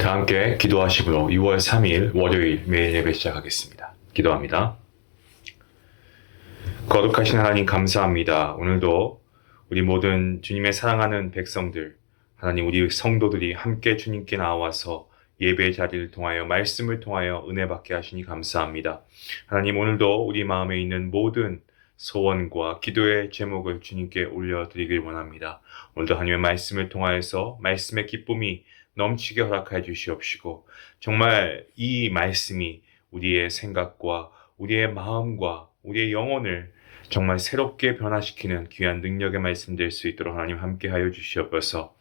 다 함께 기도하시므로 2월 3일 월요일 매일 예배 시작하겠습니다. 기도합니다. 거룩하신 하나님 감사합니다. 오늘도 우리 모든 주님의 사랑하는 백성들, 하나님 우리 성도들이 함께 주님께 나와서 예배 자리를 통하여 말씀을 통하여 은혜 받게 하시니 감사합니다. 하나님 오늘도 우리 마음에 있는 모든 소원과 기도의 제목을 주님께 올려드리길 원합니다. 오늘도 하나님의 말씀을 통하여서 말씀의 기쁨이 넘치게 허락하여 주시옵시고 정말 이 말씀이 우리의 생각과 우리의 마음과 우리의 영혼을 정말 새롭게 변화시키는 귀한 능력의 말씀 될 수 있도록 하나님 함께하여 주시옵소서.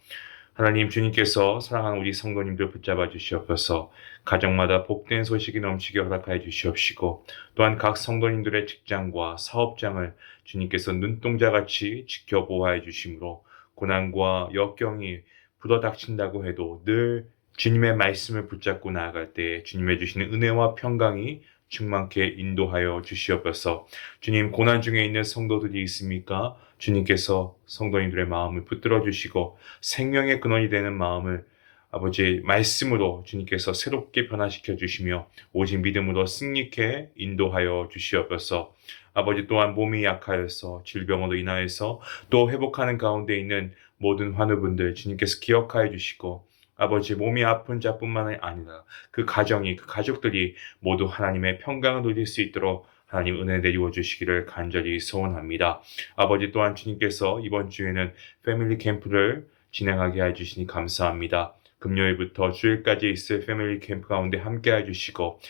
하나님 주님께서 사랑하는 우리 성도님들 붙잡아 주시옵소서. 가정마다 복된 소식이 넘치게 허락하여 주시옵시고 또한 각 성도님들의 직장과 사업장을 주님께서 눈동자같이 지켜보호하여 주심으로 고난과 역경이 불어닥친다고 해도 늘 주님의 말씀을 붙잡고 나아갈 때 주님의 주시는 은혜와 평강이 충만케 인도하여 주시옵소서. 주님 고난 중에 있는 성도들이 있습니까? 주님께서 성도님들의 마음을 붙들어 주시고 생명의 근원이 되는 마음을 아버지 말씀으로 주님께서 새롭게 변화시켜 주시며 오직 믿음으로 승리케 인도하여 주시옵소서. 아버지 또한 몸이 약하여서 질병으로 인하여서 또 회복하는 가운데 있는 모든 환우분들 주님께서 기억하여 주시고 아버지 몸이 아픈 자뿐만 아니라 그 가정이 그 가족들이 모두 하나님의 평강을 누릴 수 있도록 하나님 은혜 내리워 주시기를 간절히 소원합니다. 아버지 또한 주님께서 이번 주에는 패밀리 캠프를 진행하게 해주시니 감사합니다. 금요일부터 주일까지 있을 패밀리 캠프 가운데 함께 해주시고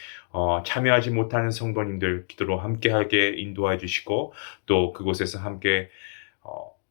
참여하지 못하는 성도님들 기도로 함께하게 인도해 주시고 또 그곳에서 함께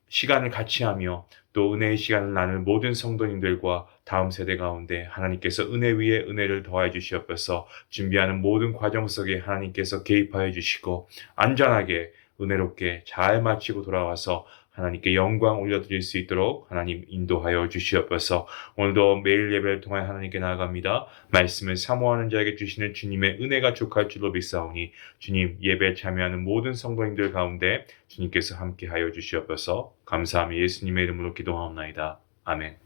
시간을 같이 하며 또 은혜의 시간을 나눌 모든 성도님들과 다음 세대 가운데 하나님께서 은혜 위에 은혜를 더해 주시옵소서. 준비하는 모든 과정 속에 하나님께서 개입하여 주시고 안전하게 은혜롭게 잘 마치고 돌아와서 하나님께 영광 올려드릴 수 있도록 하나님 인도하여 주시옵소서. 오늘도 매일 예배를 통해 하나님께 나아갑니다. 말씀을 사모하는 자에게 주시는 주님의 은혜가 족할 줄로 믿사오니 주님 예배에 참여하는 모든 성도님들 가운데 주님께서 함께하여 주시옵소서. 감사하며 예수님의 이름으로 기도하옵나이다. 아멘.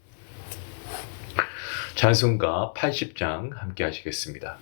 찬송가 80장 함께 하시겠습니다.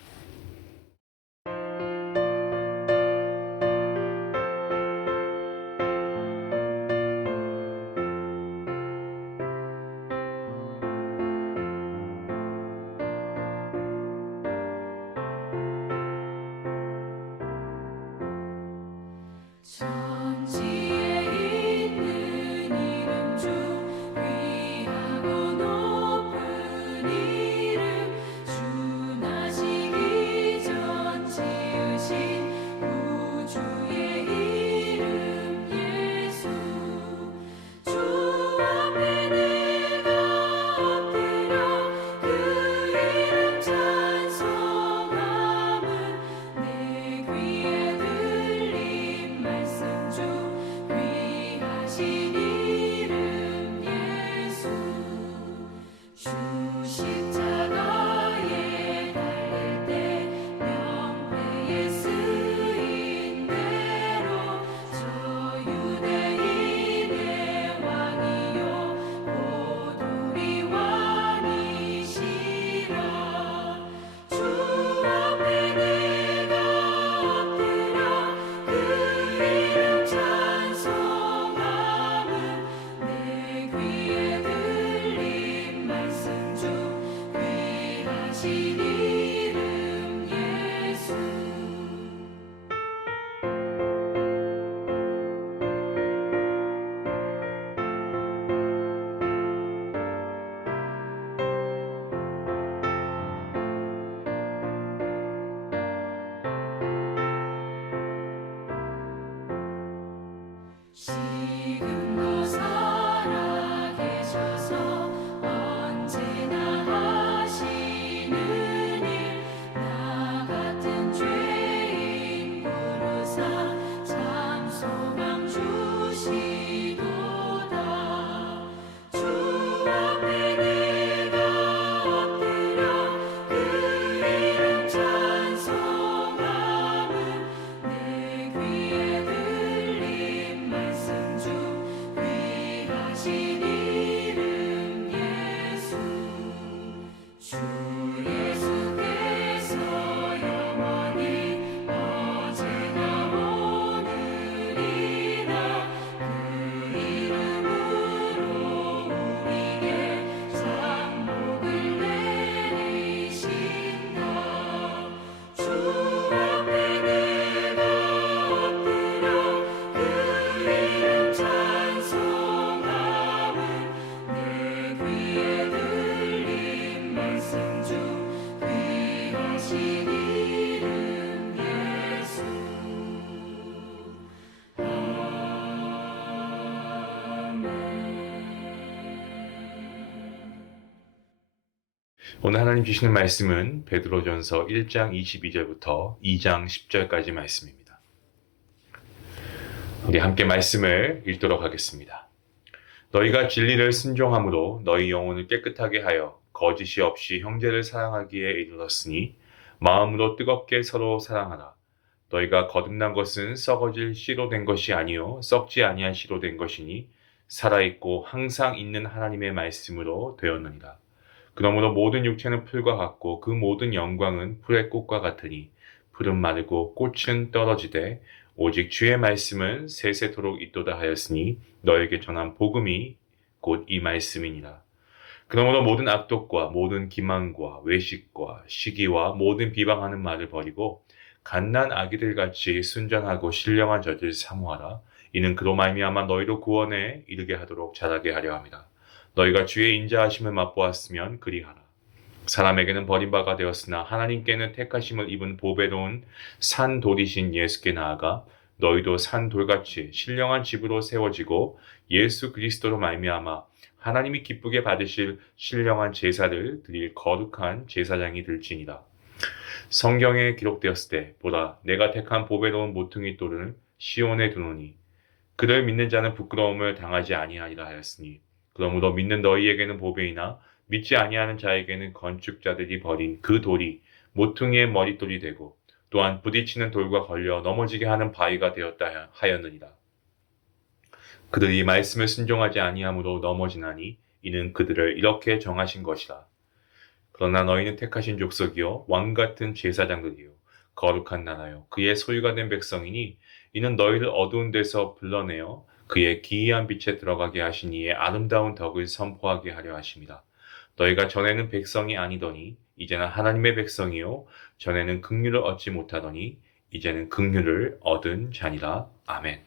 주 오늘 하나님 주시는 말씀은 베드로전서 1장 22절부터 2장 10절까지 말씀입니다. 우리 함께 말씀을 읽도록 하겠습니다. 너희가 진리를 순종함으로 너희 영혼을 깨끗하게 하여 거짓이 없이 형제를 사랑하기에 이르렀으니 마음으로 뜨겁게 서로 사랑하라. 너희가 거듭난 것은 썩어질 씨로 된 것이 아니요 썩지 아니한 씨로 된 것이니 살아있고 항상 있는 하나님의 말씀으로 되었느니라. 그러므로 모든 육체는 풀과 같고 그 모든 영광은 풀의 꽃과 같으니 풀은 마르고 꽃은 떨어지되 오직 주의 말씀은 세세토록 있도다 하였으니 너에게 전한 복음이 곧 이 말씀이니라. 그러므로 모든 악독과 모든 기만과 외식과 시기와 모든 비방하는 말을 버리고 갓난 아기들 같이 순전하고 신령한 저들 사모하라. 이는 그로 말미암아 너희로 구원에 이르게 하도록 자라게 하려 함이라. 너희가 주의 인자하심을 맛보았으면 그리하라. 사람에게는 버림바가 되었으나 하나님께는 택하심을 입은 보배로운 산 돌이신 예수께 나아가 너희도 산 돌같이 신령한 집으로 세워지고 예수 그리스도로 말미암아 하나님이 기쁘게 받으실 신령한 제사를 드릴 거룩한 제사장이 될지니라. 성경에 기록되었을 때 보라 내가 택한 보배로운 모퉁이 돌을 시온에 두노니 그를 믿는 자는 부끄러움을 당하지 아니하리라 하였으니 그러므로 믿는 너희에게는 보배이나 믿지 아니하는 자에게는 건축자들이 버린 그 돌이 모퉁이의 머릿돌이 되고 또한 부딪히는 돌과 걸려 넘어지게 하는 바위가 되었다 하였느니라. 그들이 말씀을 순종하지 아니함으로 넘어지나니 이는 그들을 이렇게 정하신 것이라. 그러나 너희는 택하신 족속이요 왕같은 제사장들이요 거룩한 나라요 그의 소유가 된 백성이니 이는 너희를 어두운 데서 불러내어 그의 기이한 빛에 들어가게 하신 이의 아름다운 덕을 선포하게 하려 하심이라. 너희가 전에는 백성이 아니더니 이제는 하나님의 백성이요 전에는 긍휼을 얻지 못하더니 이제는 긍휼을 얻은 자니라. 아멘.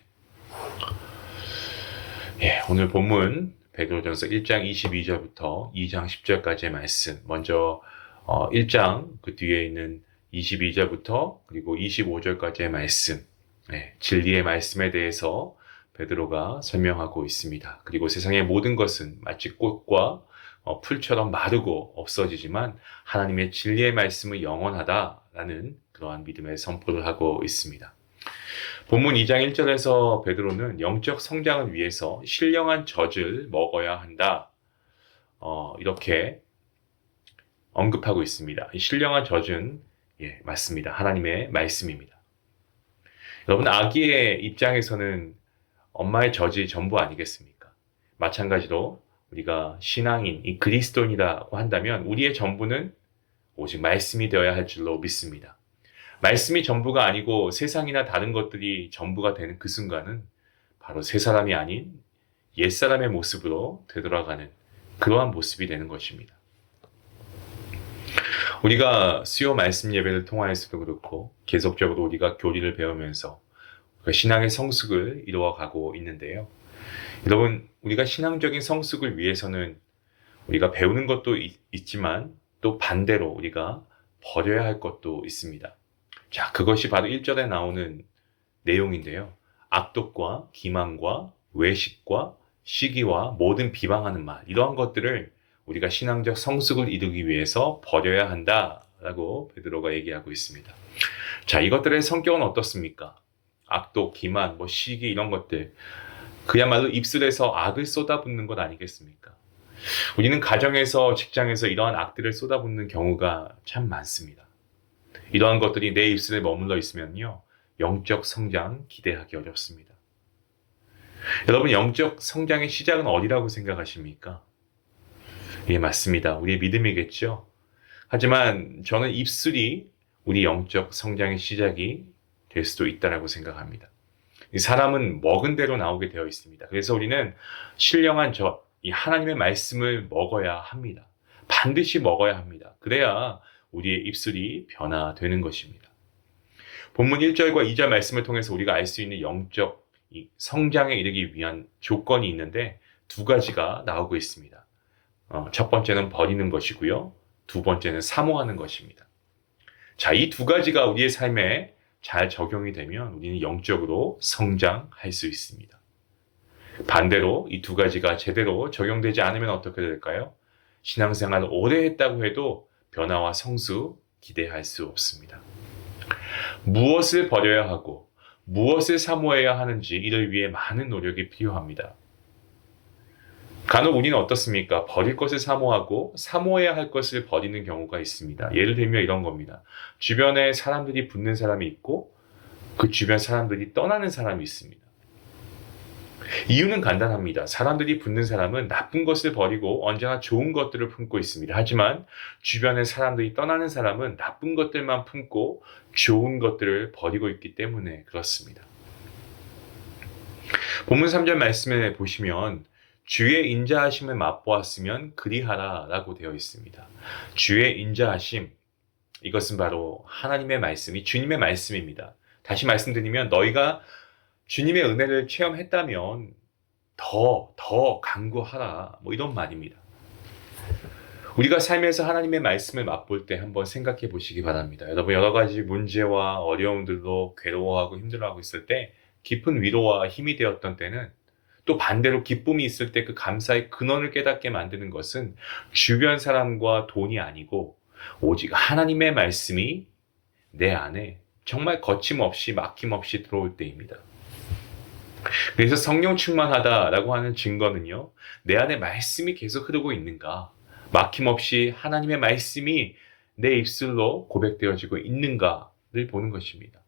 오늘 본문 베드로전서 1장 22절부터 2장 10절까지의 말씀. 먼저 1장 그 뒤에 있는 22절부터 그리고 25절까지의 말씀. 진리의 말씀에 대해서 베드로가 설명하고 있습니다. 그리고 세상의 모든 것은 마치 꽃과 풀처럼 마르고 없어지지만 하나님의 진리의 말씀은 영원하다라는 그러한 믿음의 선포를 하고 있습니다. 본문 2장 1절에서 베드로는 영적 성장을 위해서 신령한 젖을 먹어야 한다. 이렇게 언급하고 있습니다. 이 신령한 젖은 맞습니다. 하나님의 말씀입니다. 여러분 아기의 입장에서는 엄마의 젖이 전부 아니겠습니까? 마찬가지로 우리가 신앙인, 이 그리스도인이라고 한다면 우리의 전부는 오직 말씀이 되어야 할 줄로 믿습니다. 말씀이 전부가 아니고 세상이나 다른 것들이 전부가 되는 그 순간은 바로 새 사람이 아닌 옛 사람의 모습으로 되돌아가는 그러한 모습이 되는 것입니다. 우리가 수요 말씀 예배를 통하여서도 그렇고 계속적으로 우리가 교리를 배우면서 신앙의 성숙을 이루어가고 있는데요. 여러분 우리가 신앙적인 성숙을 위해서는 우리가 배우는 것도 있지만 또 반대로 우리가 버려야 할 것도 있습니다. 자, 그것이 바로 1절에 나오는 내용인데요. 악독과 기만과 외식과 시기와 모든 비방하는 말, 이러한 것들을 우리가 신앙적 성숙을 이루기 위해서 버려야 한다라고 베드로가 얘기하고 있습니다. 자, 이것들의 성격은 어떻습니까? 악독, 기만, 시기 이런 것들 그야말로 입술에서 악을 쏟아붓는 것 아니겠습니까? 우리는 가정에서 직장에서 이러한 악들을 쏟아붓는 경우가 참 많습니다. 이러한 것들이 내 입술에 머물러 있으면요 영적 성장 기대하기 어렵습니다. 여러분 영적 성장의 시작은 어디라고 생각하십니까? 맞습니다. 우리의 믿음이겠죠. 하지만 저는 입술이 우리 영적 성장의 시작이 될 수도 있다고 생각합니다. 사람은 먹은 대로 나오게 되어 있습니다. 그래서 우리는 신령한 이 하나님의 말씀을 먹어야 합니다. 반드시 먹어야 합니다. 그래야 우리의 입술이 변화되는 것입니다. 본문 1절과 2절 말씀을 통해서 우리가 알 수 있는 영적 성장에 이르기 위한 조건이 있는데 두 가지가 나오고 있습니다. 첫 번째는 버리는 것이고요. 두 번째는 사모하는 것입니다. 자, 이 두 가지가 우리의 삶에 잘 적용이 되면 우리는 영적으로 성장할 수 있습니다. 반대로 이 두 가지가 제대로 적용되지 않으면 어떻게 될까요? 신앙생활을 오래 했다고 해도 변화와 성수 기대할 수 없습니다. 무엇을 버려야 하고 무엇을 사모해야 하는지 이를 위해 많은 노력이 필요합니다. 간혹 우리는 어떻습니까? 버릴 것을 사모하고 사모해야 할 것을 버리는 경우가 있습니다. 예를 들면 이런 겁니다. 주변에 사람들이 붙는 사람이 있고 그 주변 사람들이 떠나는 사람이 있습니다. 이유는 간단합니다. 사람들이 붙는 사람은 나쁜 것을 버리고 언제나 좋은 것들을 품고 있습니다. 하지만 주변에 사람들이 떠나는 사람은 나쁜 것들만 품고 좋은 것들을 버리고 있기 때문에 그렇습니다. 본문 3절 말씀에 보시면 주의 인자하심을 맛보았으면 그리하라 라고 되어 있습니다. 주의 인자하심, 이것은 바로 하나님의 말씀이 주님의 말씀입니다. 다시 말씀드리면 너희가 주님의 은혜를 체험했다면 더 간구하라, 이런 말입니다. 우리가 삶에서 하나님의 말씀을 맛볼 때 한번 생각해 보시기 바랍니다. 여러분, 여러 가지 문제와 어려움들로 괴로워하고 힘들어하고 있을 때 깊은 위로와 힘이 되었던 때는, 또 반대로 기쁨이 있을 때 그 감사의 근원을 깨닫게 만드는 것은 주변 사람과 돈이 아니고 오직 하나님의 말씀이 내 안에 정말 거침없이 막힘없이 들어올 때입니다. 그래서 성령 충만하다라고 하는 증거는요, 내 안에 말씀이 계속 흐르고 있는가, 막힘없이 하나님의 말씀이 내 입술로 고백되어지고 있는가를 보는 것입니다.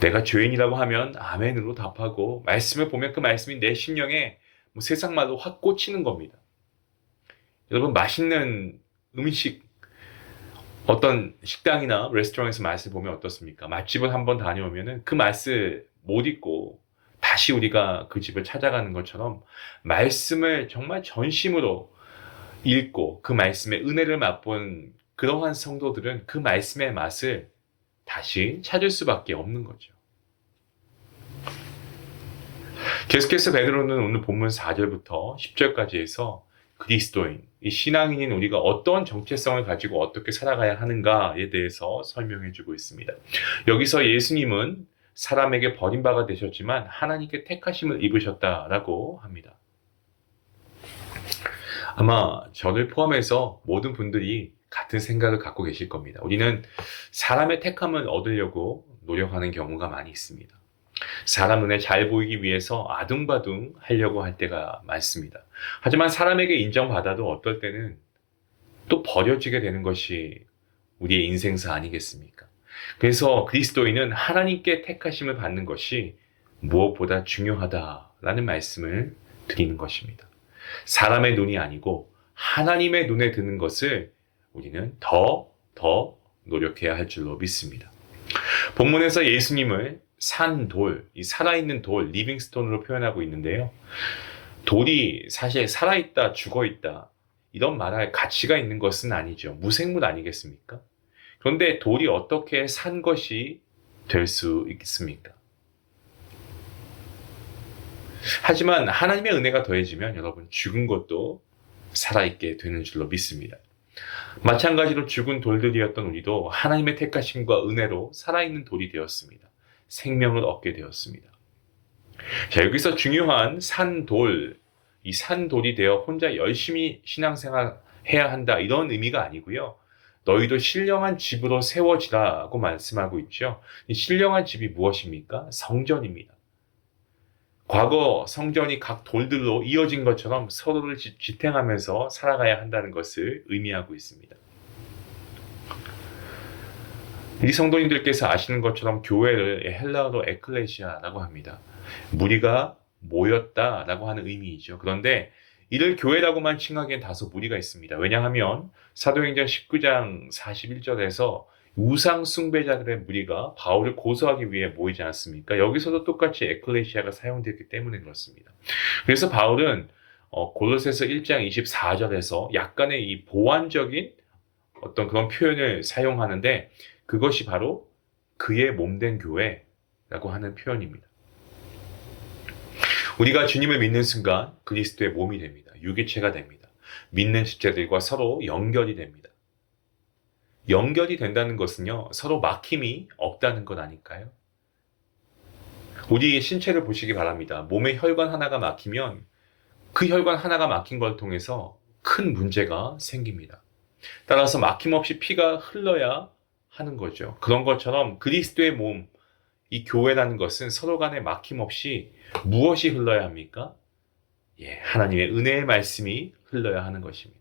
내가 죄인이라고 하면 아멘으로 답하고, 말씀을 보면 그 말씀이 내 심령에 세상 말로 확 꽂히는 겁니다. 여러분, 맛있는 음식, 어떤 식당이나 레스토랑에서 맛을 보면 어떻습니까? 맛집을 한번 다녀오면 그 맛을 못 잊고 다시 우리가 그 집을 찾아가는 것처럼, 말씀을 정말 전심으로 읽고 그 말씀의 은혜를 맛본 그러한 성도들은 그 말씀의 맛을 다시 찾을 수밖에 없는 거죠. 계속해서 베드로는 오늘 본문 4절부터 10절까지 해서 그리스도인, 이 신앙인인 우리가 어떤 정체성을 가지고 어떻게 살아가야 하는가에 대해서 설명해 주고 있습니다. 여기서 예수님은 사람에게 버림바가 되셨지만 하나님께 택하심을 입으셨다라고 합니다. 아마 저를 포함해서 모든 분들이 같은 생각을 갖고 계실 겁니다. 우리는 사람의 택함을 얻으려고 노력하는 경우가 많이 있습니다. 사람 눈에 잘 보이기 위해서 아둥바둥 하려고 할 때가 많습니다. 하지만 사람에게 인정받아도 어떨 때는 또 버려지게 되는 것이 우리의 인생사 아니겠습니까? 그래서 그리스도인은 하나님께 택하심을 받는 것이 무엇보다 중요하다라는 말씀을 드리는 것입니다. 사람의 눈이 아니고 하나님의 눈에 드는 것을 우리는 더 노력해야 할 줄로 믿습니다. 본문에서 예수님을 산돌, 이 살아있는 돌, 리빙스톤으로 표현하고 있는데요. 돌이 사실 살아있다, 죽어있다, 이런 말할 가치가 있는 것은 아니죠. 무생물 아니겠습니까? 그런데 돌이 어떻게 산 것이 될 수 있습니까? 하지만 하나님의 은혜가 더해지면 여러분, 죽은 것도 살아있게 되는 줄로 믿습니다. 마찬가지로 죽은 돌들이었던 우리도 하나님의 택하심과 은혜로 살아있는 돌이 되었습니다. 생명을 얻게 되었습니다. 자, 여기서 중요한 산돌, 이 산돌이 되어 혼자 열심히 신앙생활 해야 한다, 이런 의미가 아니고요. 너희도 신령한 집으로 세워지라고 말씀하고 있죠. 이 신령한 집이 무엇입니까? 성전입니다. 과거 성전이 각 돌들로 이어진 것처럼 서로를 지탱하면서 살아가야 한다는 것을 의미하고 있습니다. 이 성도님들께서 아시는 것처럼 교회를 헬라어로 에클레시아라고 합니다. 무리가 모였다라고 하는 의미이죠. 그런데 이를 교회라고만 칭하기엔 다소 무리가 있습니다. 왜냐하면 사도행전 19장 41절에서 우상 숭배자들의 무리가 바울을 고소하기 위해 모이지 않았습니까? 여기서도 똑같이 에클레시아가 사용되기 때문에 그렇습니다. 그래서 바울은 골로새서 1장 24절에서 약간의 이 보완적인 어떤 그런 표현을 사용하는데, 그것이 바로 그의 몸된 교회라고 하는 표현입니다. 우리가 주님을 믿는 순간 그리스도의 몸이 됩니다. 유기체가 됩니다. 믿는 지체들과 서로 연결이 됩니다. 연결이 된다는 것은요, 서로 막힘이 없다는 것 아닐까요? 우리의 신체를 보시기 바랍니다. 몸의 혈관 하나가 막히면 그 혈관 하나가 막힌 걸 통해서 큰 문제가 생깁니다. 따라서 막힘없이 피가 흘러야 하는 거죠. 그런 것처럼 그리스도의 몸, 이 교회라는 것은 서로 간에 막힘없이 무엇이 흘러야 합니까? 하나님의 은혜의 말씀이 흘러야 하는 것입니다.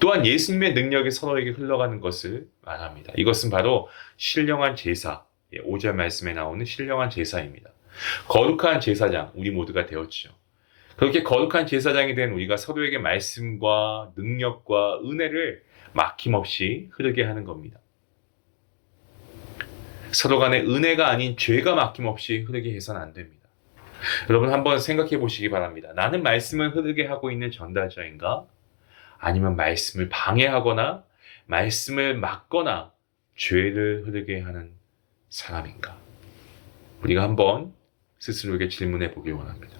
또한 예수님의 능력이 서로에게 흘러가는 것을 말합니다. 이것은 바로 신령한 제사, 5절 말씀에 나오는 신령한 제사입니다. 거룩한 제사장, 우리 모두가 되었죠. 그렇게 거룩한 제사장이 된 우리가 서로에게 말씀과 능력과 은혜를 막힘없이 흐르게 하는 겁니다. 서로 간에 은혜가 아닌 죄가 막힘없이 흐르게 해서는 안 됩니다. 여러분 한번 생각해 보시기 바랍니다. 나는 말씀을 흐르게 하고 있는 전달자인가? 아니면 말씀을 방해하거나 말씀을 막거나 죄를 흐르게 하는 사람인가? 우리가 한번 스스로에게 질문해 보길 원합니다.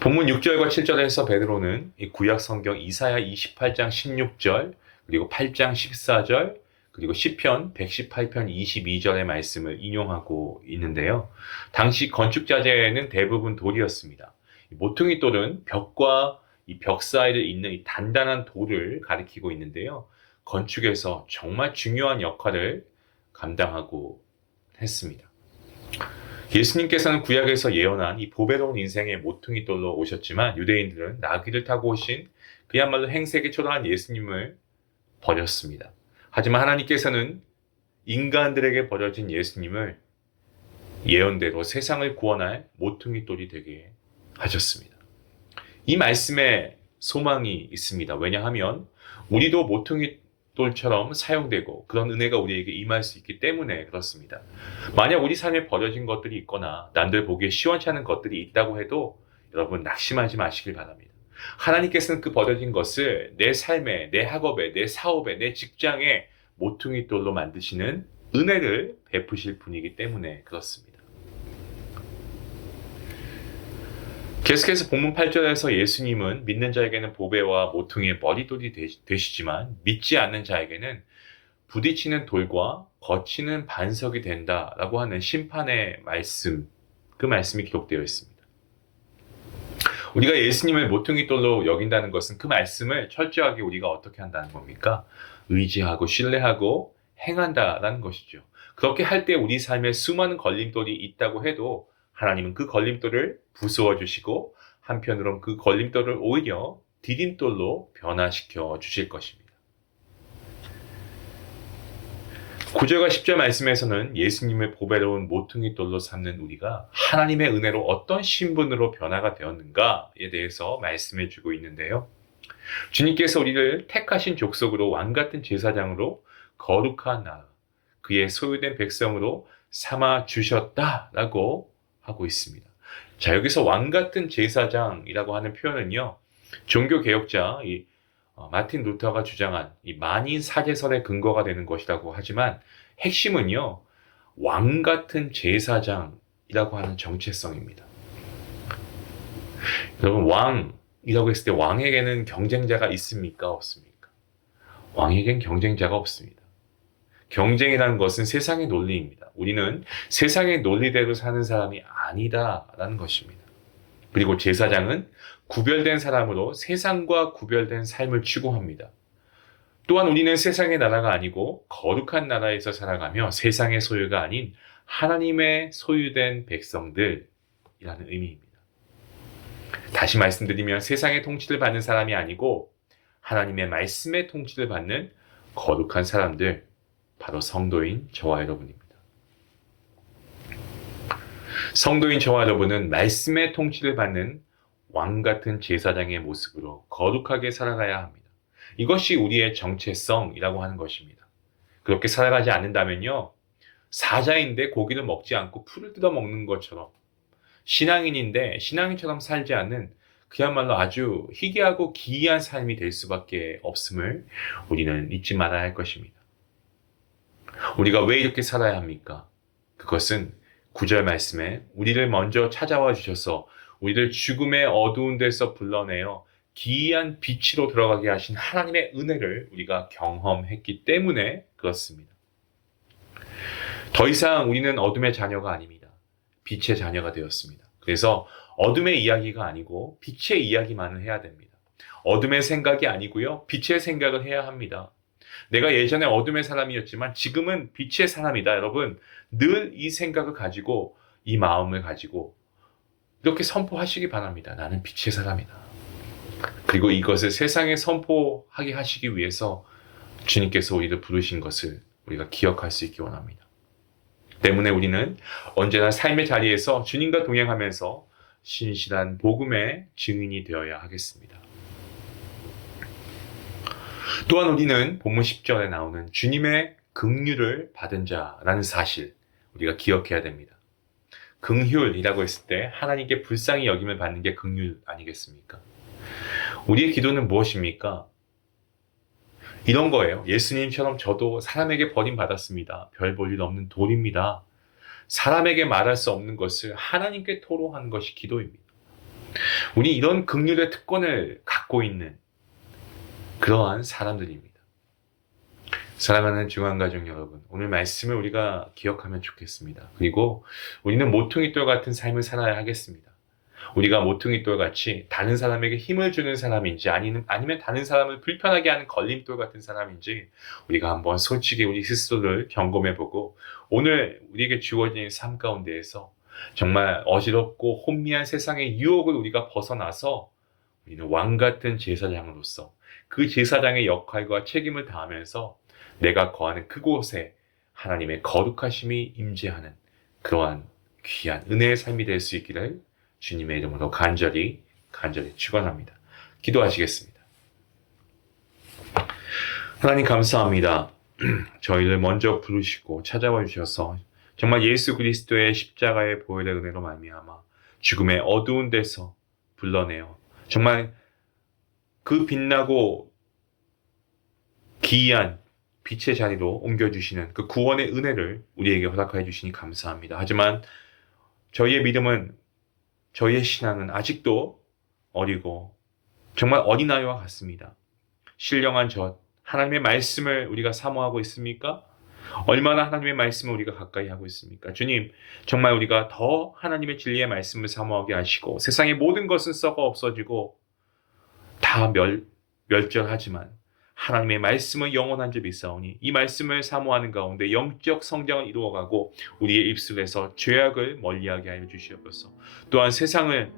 본문 6절과 7절에서 베드로는 이 구약 성경 이사야 28장 16절, 그리고 8장 14절, 그리고 시편 118편 22절의 말씀을 인용하고 있는데요. 당시 건축 자재는 대부분 돌이었습니다. 모퉁이 돌은 벽과 이 벽 사이를 잇는 이 단단한 돌을 가리키고 있는데요. 건축에서 정말 중요한 역할을 감당하고 했습니다. 예수님께서는 구약에서 예언한 이 보배로운 인생의 모퉁이 돌로 오셨지만 유대인들은 나귀를 타고 오신 그야말로 행색에 초라한 예수님을 버렸습니다. 하지만 하나님께서는 인간들에게 버려진 예수님을 예언대로 세상을 구원할 모퉁이 돌이 되게 하셨습니다. 이 말씀에 소망이 있습니다. 왜냐하면 우리도 모퉁이 돌처럼 사용되고 그런 은혜가 우리에게 임할 수 있기 때문에 그렇습니다. 만약 우리 삶에 버려진 것들이 있거나 남들 보기에 시원치 않은 것들이 있다고 해도 여러분 낙심하지 마시길 바랍니다. 하나님께서는 그 버려진 것을 내 삶에, 내 학업에, 내 사업에, 내 직장에 모퉁이 돌로 만드시는 은혜를 베푸실 분이기 때문에 그렇습니다. 계속해서 본문 8절에서 예수님은 믿는 자에게는 보배와 모퉁이의 머리돌이 되시지만 믿지 않는 자에게는 부딪히는 돌과 거치는 반석이 된다라고 하는 심판의 말씀, 그 말씀이 기록되어 있습니다. 우리가 예수님을 모퉁이 돌로 여긴다는 것은 그 말씀을 철저하게 우리가 어떻게 한다는 겁니까? 의지하고 신뢰하고 행한다라는 것이죠. 그렇게 할 때 우리 삶에 수많은 걸림돌이 있다고 해도 하나님은 그 걸림돌을 부수어 주시고 한편으로는 그 걸림돌을 오히려 디딤돌로 변화시켜 주실 것입니다. 9절과 10절 말씀에서는 예수님을 보배로운 모퉁이 돌로 삼는 우리가 하나님의 은혜로 어떤 신분으로 변화가 되었는가에 대해서 말씀해 주고 있는데요. 주님께서 우리를 택하신 족속으로 왕같은 제사장으로 거룩한 나라, 그의 소유된 백성으로 삼아 주셨다라고 하고 있습니다. 자, 여기서 왕같은 제사장이라고 하는 표현은요, 종교개혁자 마틴 루터가 주장한 이 만인 사제설의 근거가 되는 것이라고 하지만 핵심은요, 왕같은 제사장이라고 하는 정체성입니다. 여러분, 왕이라고 했을 때 왕에게는 경쟁자가 있습니까? 없습니까? 왕에겐 경쟁자가 없습니다. 경쟁이라는 것은 세상의 논리입니다. 우리는 세상의 논리대로 사는 사람이 아니다라는 것입니다. 그리고 제사장은 구별된 사람으로 세상과 구별된 삶을 추구합니다. 또한 우리는 세상의 나라가 아니고 거룩한 나라에서 살아가며 세상의 소유가 아닌 하나님의 소유된 백성들이라는 의미입니다. 다시 말씀드리면 세상의 통치를 받는 사람이 아니고 하나님의 말씀의 통치를 받는 거룩한 사람들, 바로 성도인 저와 여러분입니다. 성도인 저와 여러분은 말씀의 통치를 받는 왕같은 제사장의 모습으로 거룩하게 살아가야 합니다. 이것이 우리의 정체성이라고 하는 것입니다. 그렇게 살아가지 않는다면요, 사자인데 고기를 먹지 않고 풀을 뜯어 먹는 것처럼, 신앙인인데 신앙인처럼 살지 않는 그야말로 아주 희귀하고 기이한 삶이 될 수밖에 없음을 우리는 잊지 말아야 할 것입니다. 우리가 왜 이렇게 살아야 합니까? 그것은 9절 말씀에 우리를 먼저 찾아와 주셔서 우리를 죽음의 어두운 데서 불러내어 기이한 빛으로 들어가게 하신 하나님의 은혜를 우리가 경험했기 때문에 그렇습니다. 더 이상 우리는 어둠의 자녀가 아닙니다. 빛의 자녀가 되었습니다. 그래서 어둠의 이야기가 아니고 빛의 이야기만을 해야 됩니다. 어둠의 생각이 아니고요. 빛의 생각을 해야 합니다. 내가 예전에 어둠의 사람이었지만 지금은 빛의 사람이다. 여러분, 늘 이 생각을 가지고 이 마음을 가지고 이렇게 선포하시기 바랍니다. 나는 빛의 사람이다. 그리고 이것을 세상에 선포하게 하시기 위해서 주님께서 우리를 부르신 것을 우리가 기억할 수 있기 원합니다. 때문에 우리는 언제나 삶의 자리에서 주님과 동행하면서 신실한 복음의 증인이 되어야 하겠습니다. 또한 우리는 본문 10절에 나오는 주님의 긍휼을 받은 자라는 사실 우리가 기억해야 됩니다. 긍휼이라고 했을 때 하나님께 불쌍히 여김을 받는 게 긍휼 아니겠습니까? 우리의 기도는 무엇입니까? 이런 거예요. 예수님처럼 저도 사람에게 버림받았습니다. 별 볼 일 없는 돌입니다. 사람에게 말할 수 없는 것을 하나님께 토로하는 것이 기도입니다. 우리 이런 긍휼의 특권을 갖고 있는 그러한 사람들입니다. 사랑하는 중앙가족 여러분, 오늘 말씀을 우리가 기억하면 좋겠습니다. 그리고 우리는 모퉁이돌 같은 삶을 살아야 하겠습니다. 우리가 모퉁이돌 같이 다른 사람에게 힘을 주는 사람인지 아니면 다른 사람을 불편하게 하는 걸림돌 같은 사람인지 우리가 한번 솔직히 우리 스스로를 점검해보고 오늘 우리에게 주어진 삶 가운데에서 정말 어지럽고 혼미한 세상의 유혹을 우리가 벗어나서 우리는 왕 같은 제사장으로서 그 제사장의 역할과 책임을 다하면서 내가 거하는 그곳에 하나님의 거룩하심이 임재하는 그러한 귀한 은혜의 삶이 될 수 있기를 주님의 이름으로 간절히 축원합니다. 기도하시겠습니다. 하나님 감사합니다. 저희를 먼저 부르시고 찾아와 주셔서 정말 예수 그리스도의 십자가의 보혈의 은혜로 말미암아 죽음의 어두운 데서 불러내어 정말 그 빛나고 기이한 빛의 자리로 옮겨주시는 그 구원의 은혜를 우리에게 허락하여 주시니 감사합니다. 하지만 저희의 믿음은 저희의 신앙은 아직도 어리고 정말 어린아이와 같습니다. 신령한 젖, 하나님의 말씀을 우리가 사모하고 있습니까? 얼마나 하나님의 말씀을 우리가 가까이 하고 있습니까? 주님, 정말 우리가 더 하나님의 진리의 말씀을 사모하게 하시고 세상의 모든 것은 썩어 없어지고 다 멸절하지만 하나님의 말씀은 영원한 줄 믿사오니 이 말씀을 사모하는 가운데 영적 성장을 이루어가고 우리의 입술에서 죄악을 멀리하게 하여 주시옵소서. 또한 세상을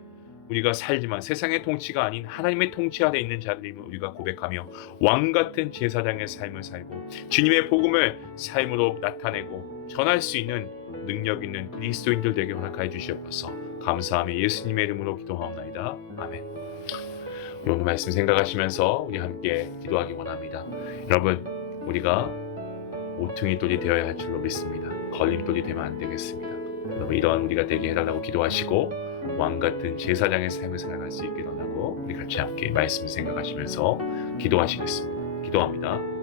우리가 살지만 세상의 통치가 아닌 하나님의 통치 아래 있는 자들임을 우리가 고백하며 왕같은 제사장의 삶을 살고 주님의 복음을 삶으로 나타내고 전할 수 있는 능력 있는 그리스도인들 되게 허락하여 주시옵소서. 감사하며 예수님의 이름으로 기도하옵나이다. 아멘. 오늘 말씀 생각하시면서 우리 함께 기도하기 원합니다. 여러분, 우리가 모퉁이돌이 되어야 할 줄로 믿습니다. 걸림돌이 되면 안 되겠습니다. 여러분, 이러한 우리가 되게 해달라고 기도하시고 왕같은 제사장의 삶을 살아갈 수 있게 달라고 우리 같이 함께 말씀 생각하시면서 기도하시겠습니다. 기도합니다.